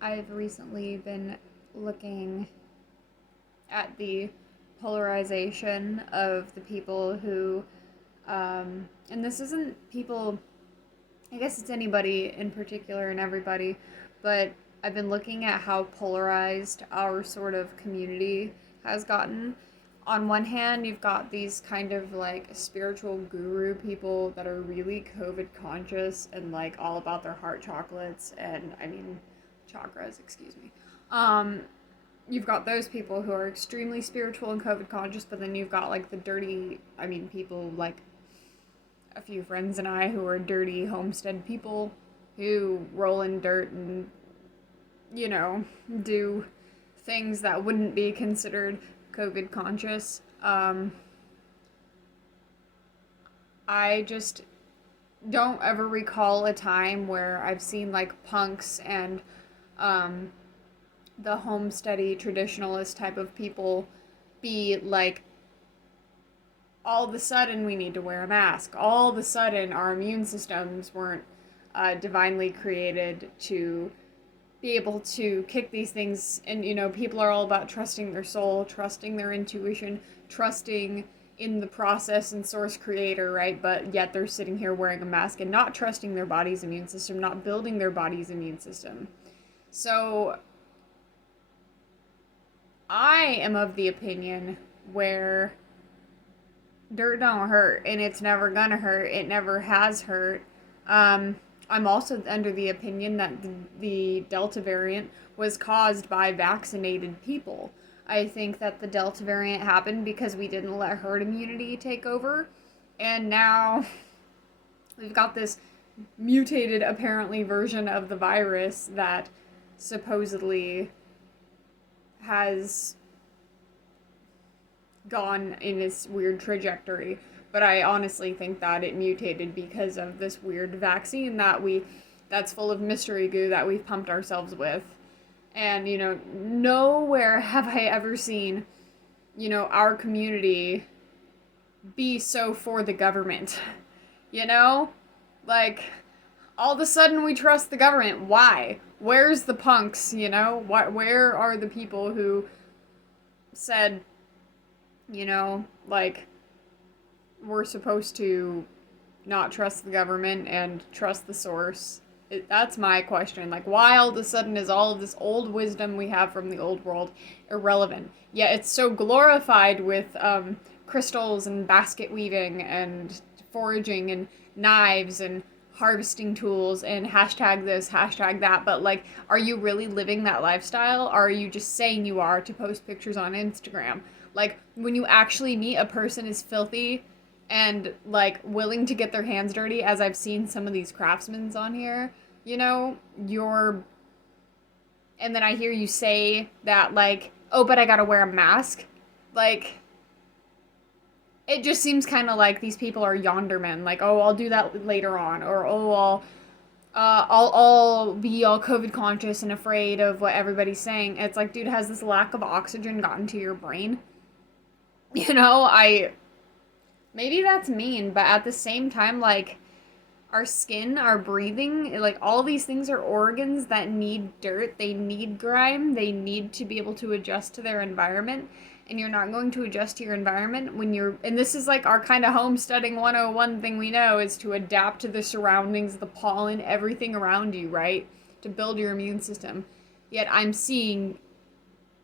I've recently been looking at the polarization of the people who, and this isn't people, I guess it's anybody in particular and everybody, but I've been looking at how polarized our sort of community has gotten. On one hand, you've got these kind of like spiritual guru people that are really COVID conscious and like all about their heart chocolates and chakras, excuse me. Um, you've got those people who are extremely spiritual and COVID conscious, but then you've got like the dirty, people like a few friends and I who are dirty homestead people who roll in dirt and, you know, do things that wouldn't be considered COVID conscious. I just don't ever recall a time where I've seen like punks and um, the homesteady traditionalist type of people be like, all of a sudden we need to wear a mask. All of a sudden our immune systems weren't divinely created to be able to kick these things. And, people are all about trusting their soul, trusting their intuition, trusting in the process and source creator, right? But yet they're sitting here wearing a mask and not trusting their body's immune system, not building their body's immune system. So I am of the opinion where dirt don't hurt and it's never gonna hurt. It never has hurt. I'm also under the opinion that the Delta variant was caused by vaccinated people. I think that the Delta variant happened because we didn't let herd immunity take over, and now we've got this mutated, apparently, version of the virus that supposedly has gone in this weird trajectory. But I honestly think that it mutated because of this weird vaccine that's full of mystery goo that we've pumped ourselves with. And, nowhere have I ever seen, our community be so for the government. You know? Like, all of a sudden we trust the government. Why? Where's the punks, Where are the people who said, like, we're supposed to not trust the government and trust the source? That's my question. Like, why all of a sudden is all of this old wisdom we have from the old world irrelevant? Yeah, it's so glorified with crystals and basket weaving and foraging and knives and harvesting tools and hashtag this, hashtag that. But, like, are you really living that lifestyle? Or are you just saying you are to post pictures on Instagram? Like, when you actually meet a person as filthy and, like, willing to get their hands dirty, as I've seen some of these craftsmen on here, you're... And then I hear you say that, like, oh, but I gotta wear a mask. Like, it just seems kind of like these people are yonder men. Like, oh, I'll do that later on. Or, oh, I'll be all COVID conscious and afraid of what everybody's saying. It's like, dude, has this lack of oxygen gotten to your brain? Maybe that's mean, but at the same time, like, our skin, our breathing, like, all these things are organs that need dirt, they need grime, they need to be able to adjust to their environment, and you're not going to adjust to your environment when you're, and this is like our kind of homesteading 101 thing we know, is to adapt to the surroundings, the pollen, everything around you, right? To build your immune system. Yet I'm seeing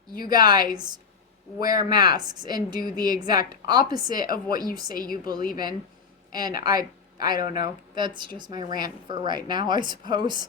you guys wear masks and do the exact opposite of what you say you believe in. And I don't know. That's just my rant for right now, I suppose.